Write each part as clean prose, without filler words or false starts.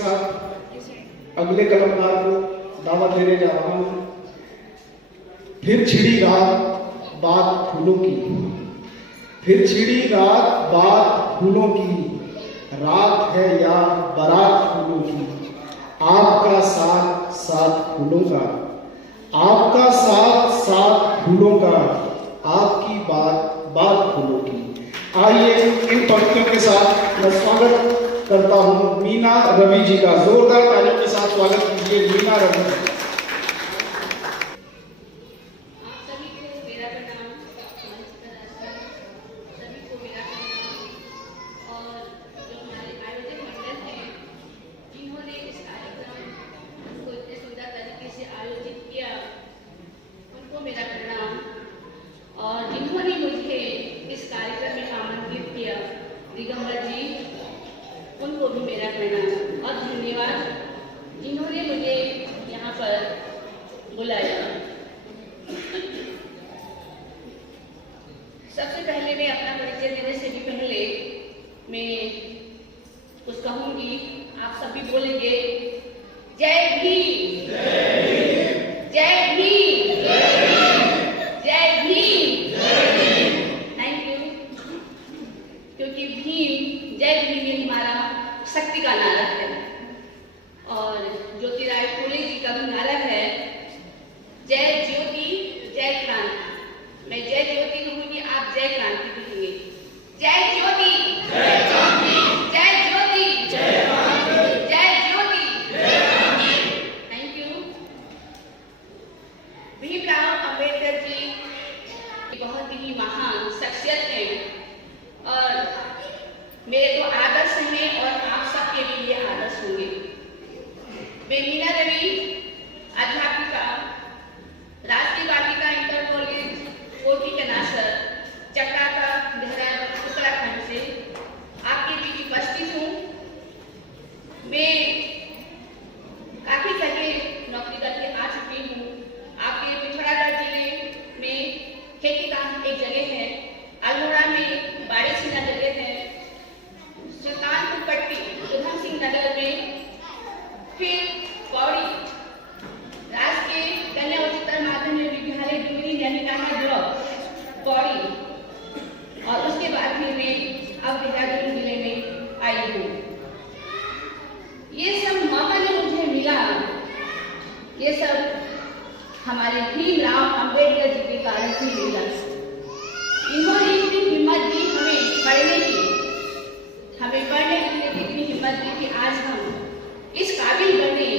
साथ अगले कलाकार को दावत देने जा रहा हूं। फिर छिड़ी रात बात फूलों की, फिर छिड़ी रात बात फूलों की, रात है या बारात फूलों की, आपका साथ साथ फूलों का, आपका साथ साथ फूलों का, आपकी बात बात फूलों की। आइए इन पंक्तियों के साथ मैं स्वागत करता हूं मीना रवि जी का। जोरदार तालियों के साथ स्वागत कीजिए मीना रवि जी। दिगंबर जी, उनको भी मेरा प्रणाम और धन्यवाद जिन्होंने मुझे यहाँ पर बुलाया। सबसे पहले मैं अपना परिचय देने से भी पहले मैं कुछ कहूँगी, आप सभी बोलेंगे जय भीम, जय भीम, जय भीम। थैंक यू, क्योंकि भीम, जय भीम ये हमारा शक्ति का नारा है और ज्योतिराव फूले जी का भी नारा है जय ज्योति जय क्रांति। मैं जय ज्योति कहूंगी, आप जय क्रांति कहेंगे। जय ज्योति जय क्रांति, जय ज्योति जय क्रांति, जय ज्योति जय क्रांति। Thank you. भीमराव अंबेडकर जी बहुत ही महान शख्सियत है और मेरे तो आदर्श हैं और आप सबके भी ये आदर्श होंगे। मैं मीना रवि, अध्यापिका, राष्ट्रीय बालिका इंटर कॉलेज कोटी कनासर, चक्राता, देहरादून, उत्तराखंड से आपके बीच उपस्थित हूँ। मैं काफी जगह नौकरी करके आ चुकी हूँ। आपके पिथौरागढ़ जिले में खेती का एक जगह है, अल्मोड़ा में बाड़ीसीना जगह है, सुल्तानपुर पट्टी उधम सिंह नगर में, फिर पौड़ी राजकीय कन्या उच्चतर माध्यमिक विद्यालय डुमरी नैनीताल ब्लॉक पौड़ी, और उसके बाद फिर मैं अब देहरादून जिले में आई हूँ। ये सब मौका जो मुझे मिला, ये सब हमारे भीमराव अंबेडकर जी के कारण ही मिला। इन्होंने इतनी हिम्मत दी हमें पढ़ने की, हमें पढ़ने के लिए कितनी हिम्मत दी कि आज हम इस काबिल बने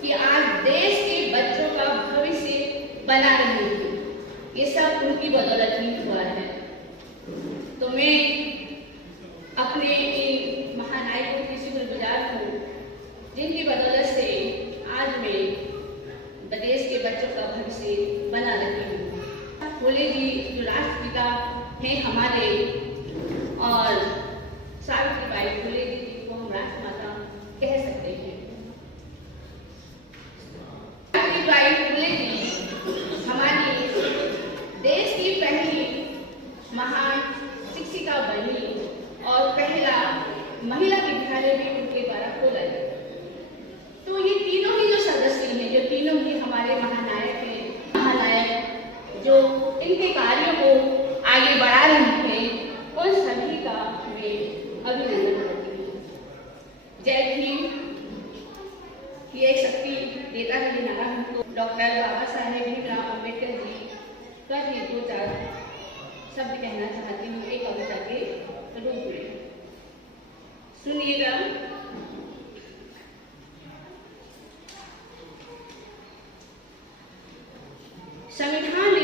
कि आज देश के बच्चों का भविष्य बना रहे हैं। ये सब उनकी बदौलत ही हुआ है। तो मैं अपने इन महानायकों की शुक्रगुजार हूँ जिनकी बदौलत से आज मैं देश के बच्चों का भविष्य बना रही हूँ। फूले जी जो राष्ट्रपिता हैं हमारे, और सावित्रीबाई फूले जी को हम राष्ट्रमाता कह सकते हैं। सावित्रीबाई फूले जी हमारी देश की पहली महान शिक्षिका बनी और पहला महिला विद्यालय भी उनके द्वारा खोला गया। तो ये तीनों ही जो सदस्य हैं, जो तीनों ही हमारे महानायक हैं, महानायक जो इनके कार्यों को आगे बढ़ा रहे हैं, उन सभी का मैं अभिनंदन करती हूँ। जय भीम की एक शक्ति देता है नारा हमको। डॉक्टर बाबा साहेब भीमराव अंबेडकर जी का ही दो चार शब्द कहना चाहती हूँ एक कविता के रूप में। सुनिएगा। संविधान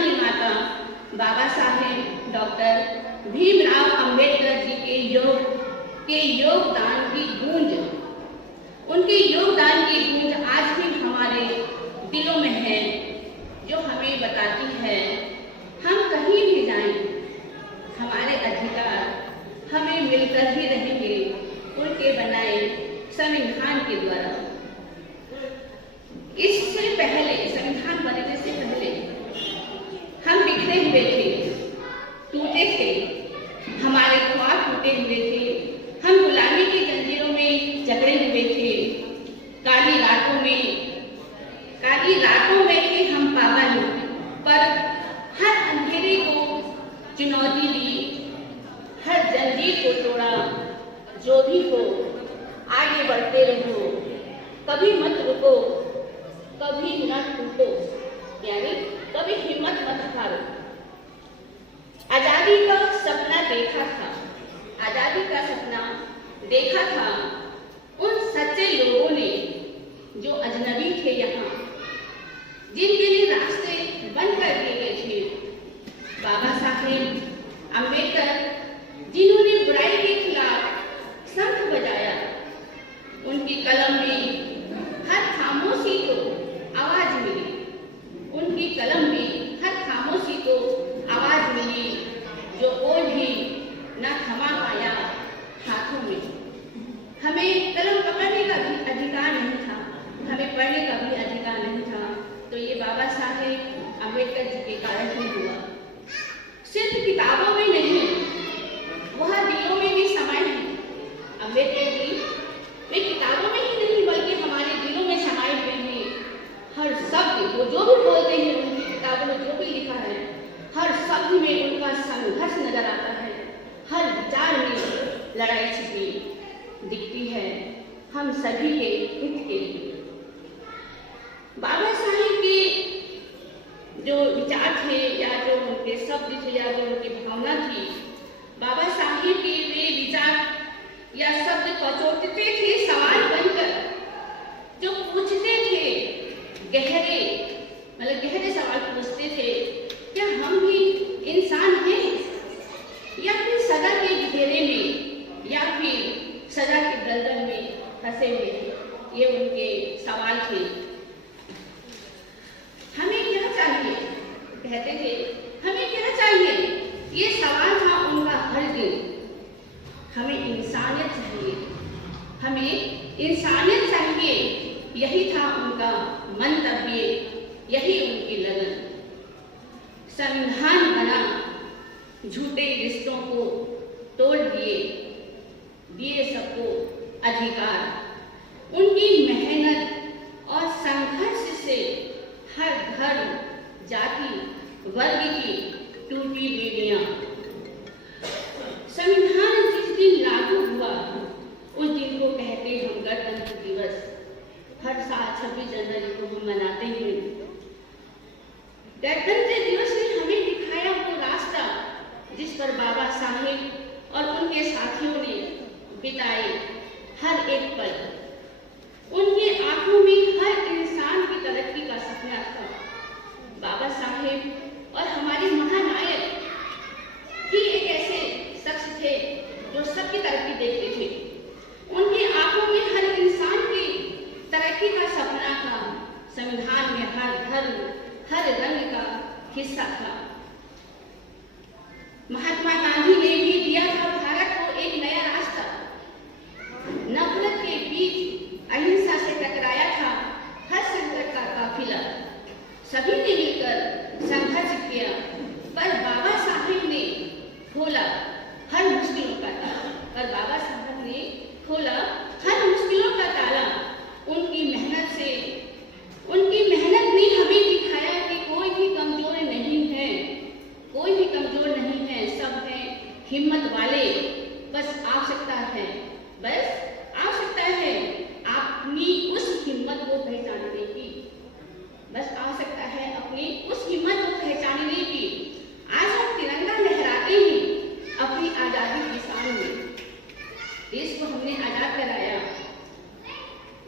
निर्माता बाबा साहेब डॉक्टर भीमराव अंबेडकर जी के योगदान की गूंज, उनके योगदान की गूंज आज भी हमारे दिलों में है, जो हमें बताती है हम कहीं भी जाएं, हमारे अधिकार हमें मिलकर ही रहेंगे उनके बनाए संविधान के द्वारा। इससे पहले, संविधान बनने से पहले हम बिखरे हुए थे, टूटे थे, हमारे ख्वाब टूटे हुए थे, हम गुलामी जो भी हो आगे बढ़ते रहो, कभी मत रुको, कभी न टूटो, यानी कभी हिम्मत मत हारो। आजादी का सपना देखा था, आजादी का सपना देखा था उन सच्चे लोगों ने जो अजनबी थे यहाँ, जिनके लिए रास्ते बंद कर दिए गए थे। बाबा साहेब अम्बेडकर जिन्होंने बुराई के खिलाफ शंख बजाया, उनकी कलम में हर खामोशी को आवाज मिली, उनकी कलम में हर खामोशी को आवाज मिली, जो कोई भी न थमा पाया हाथों में। हमें कलम पकड़ने का भी अधिकार नहीं था, हमें पढ़ने का भी अधिकार नहीं था, तो ये बाबा साहेब अम्बेडकर जी के कारण ही हुआ। सिर्फ किताबों में नहीं, वह दिलों में भी समाये हैं। अम्बेडकर जी वे किताबों में ही नहीं बल्कि हमारे दिलों में समाये हुए हैं। हर शब्द वो जो भी बोलते हैं, उनकी किताबों में जो भी लिखा है, हर शब्द में उनका संघर्ष नजर आता है, हर विचार में लड़ाई छिपी दिखती है हम सभी के हित के लिए। बाबा साहेब के जो विचार थे या जो उनके शब्द थे या जो उनकी भावना थी, बाबा साहेब के वे विचार या शब्द पचोटते थे सवाल बनकर, जो पूछते थे गहरे, मतलब गहरे सवाल पूछते थे, क्या हम भी इंसान हैं या फिर सजा के घेरे में या फिर सजा के दलदल में फंसे हुए थे। ये उनके सवाल थे। हमें क्या चाहिए, कहते थे हमें क्या चाहिए, ये सवाल था उनका हर दिन। हमें इंसानियत चाहिए, हमें इंसानियत चाहिए, यही था उनका मंतव्य, यही उनकी लगन। संविधान बना, झूठे रिश्तों को तोड़ दिए, दिए सबको अधिकार। उनकी मेहनत और संघर्ष से हर धर्म, जाति, वर्ग की टूटी बेड़ियां। संविधान जिस दिन लागू हुआ, उस दिन को कहते हम गणतंत्र दिवस। हर साल 26 जनवरी को हम मनाते हैं। गणतंत्र दिवस ने हमें दिखाया वो रास्ता जिस पर बाबा साहेब और उनके साथियों ने बिताए हर एक पल। उनकी आंखों में हर इंसान की तरक्की का सपना था। बाबा साहेब और हमारे महानायक ही एक ऐसे शख्स थे जो सबकी तरक्की देखते थे। उनकी आंखों में हर इंसान की तरक्की का सपना था। संविधान में हर धर्म, हर रंग का हिस्सा था। महात्मा गांधी ने भी दिया था भारत को एक नया रास्ता। नफरत के बीच अहिंसा से टकराया था हर संकट का काफिला। सभी ने मिलकर संघर्ष किया, पर बाबा साहेब ने खोला हर मुश्किलों का ताला, पर बाबा साहब ने खोला हर मुश्किलों का ताला। उनकी मेहनत से, उनकी मेहनत ने हमें दिखाया कि कोई भी कमजोर नहीं है, कोई भी कमजोर नहीं है, सब है हिम्मत वाले। बस आवश्यकता है, बस आवश्यकता है अपनी उस हिम्मत को पहचानने की, बस आवश्यकता है अपनी उस हिम्मत को पहचानने की। आज हम तिरंगा लहराते हैं अपनी आजादी की शान में। देश को हमने आजाद कराया,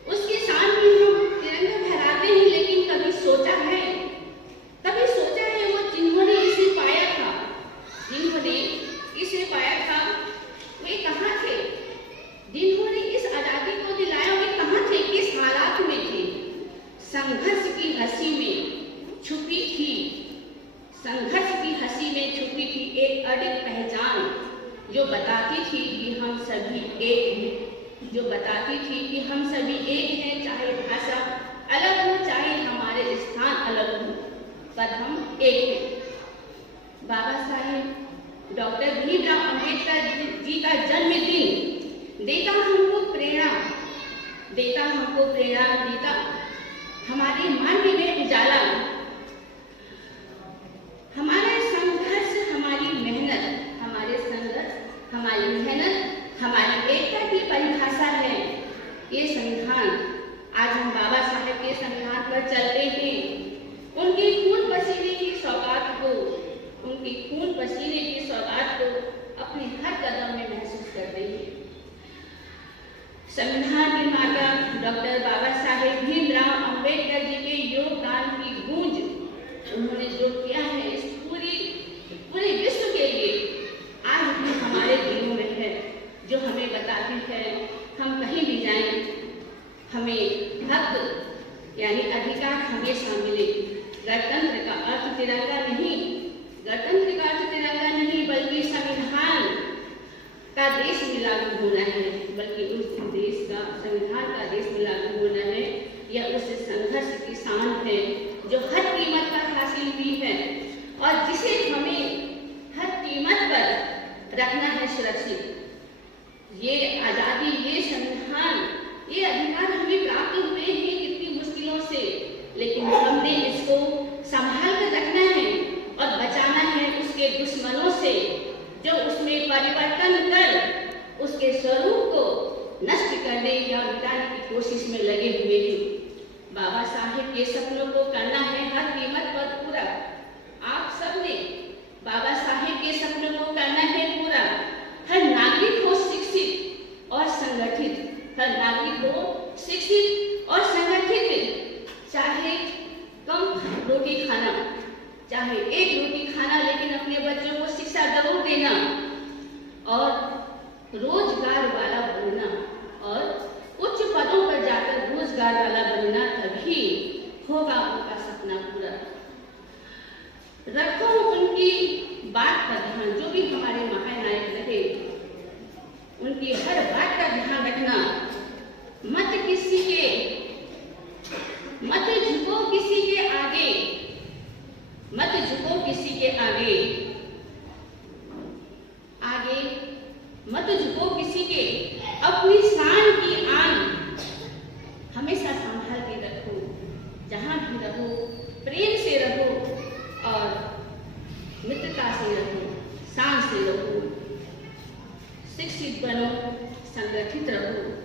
उसकी शान में हम तिरंगा लहराते हैं, लेकिन कभी सोचा है वो जिन्होंने इसे पाया था, जिन्होंने इसे पाया था, वे कहाँ थे? जिन्होंने इस आजादी को दिलाया वे कहाँ थे? किस हालात में थे? संघर्ष की हंसी में छुपी थी, संघर्ष की हंसी में छुपी थी एक अडिग पहचान, जो बताती थी कि हम सभी एक हैं, जो बताती थी कि हम सभी एक हैं, चाहे भाषा अलग हो, चाहे हमारे स्थान अलग हो, पर हम एक हैं। बाबा साहेब डॉक्टर भीमराव अम्बेडकर जी का जन्मदिन देता हमको प्रेरणा, देता हमारे मन में उजाला। हमारे संघर्ष, हमारी मेहनत, हमारी एकता की के संविधान पर चलते हैं, उनकी खून पसीने की सौगात को, उनकी खून पसीने की सौगात को अपने हर कदम में महसूस करते हैं। संविधान निर्माता डॉक्टर बाबा साहेब भीमराव अंबेडकर जी के योगदान की गूंज उन्होंने जो किया है इस पूरे विश्व के लिए आज भी हमारे दिलों में है, जो हमें बताती है हम कहीं भी जाएं हमें हक यानी अधिकार हमेशा मिले। गणतंत्र का अर्थ तिरंगा नहीं, गणतंत्र का अर्थ तिरंगा नहीं, बल्कि संविधान का देश में लागू होना है, बल्कि उस देश का संविधान का देश में लागू होना है। यह उस संघर्ष की शान है जो हर कीमत पर हासिल हुई है और जिसे हमें हर कीमत पर रखना है सुरक्षित। ये आज़ादी, ये संविधान, ये अधिकार हमें प्राप्त हुए हैं कितनी मुश्किलों से, लेकिन हमने इसको संभाल कर रखना है और बचाना है उसके दुश्मनों से जो उसमें परिवर्तन कर उसके स्वरूप को नष्ट करने या मिटाने की कोशिश में लगे हुए हैं। बाबा साहेब के सपनों को करना है हर कीमत पर पूरा। आप सबने बाबा साहेब के सपनों को करना है पूरा। हर नागरिक हो शिक्षित और संगठित, हर नागरिक हो शिक्षित और संगठित, चाहे कम रोटी खाना, चाहे एक रोटी खाना, लेकिन अपने बच्चों को शिक्षा जरूर देना और रोजगार वाला बनना और उच्च पदों पर जाकर रोजगार वाला बनना, तभी होगा उनका सपना पूरा। रखो उनकी बात का ध्यान, जो भी हमारे महानायक रहे उनकी हर बात का ध्यान रखना। मत झुको किसी के आगे, मत झुको किसी के आगे, आगे मत झुको किसी के, अपनी शान की आन हमेशा संभाल के रखो। जहां भी रहो प्रेम से रहो और मित्रता से रहो, शान से रहो, शिक्षित बनो, संगठित रहो।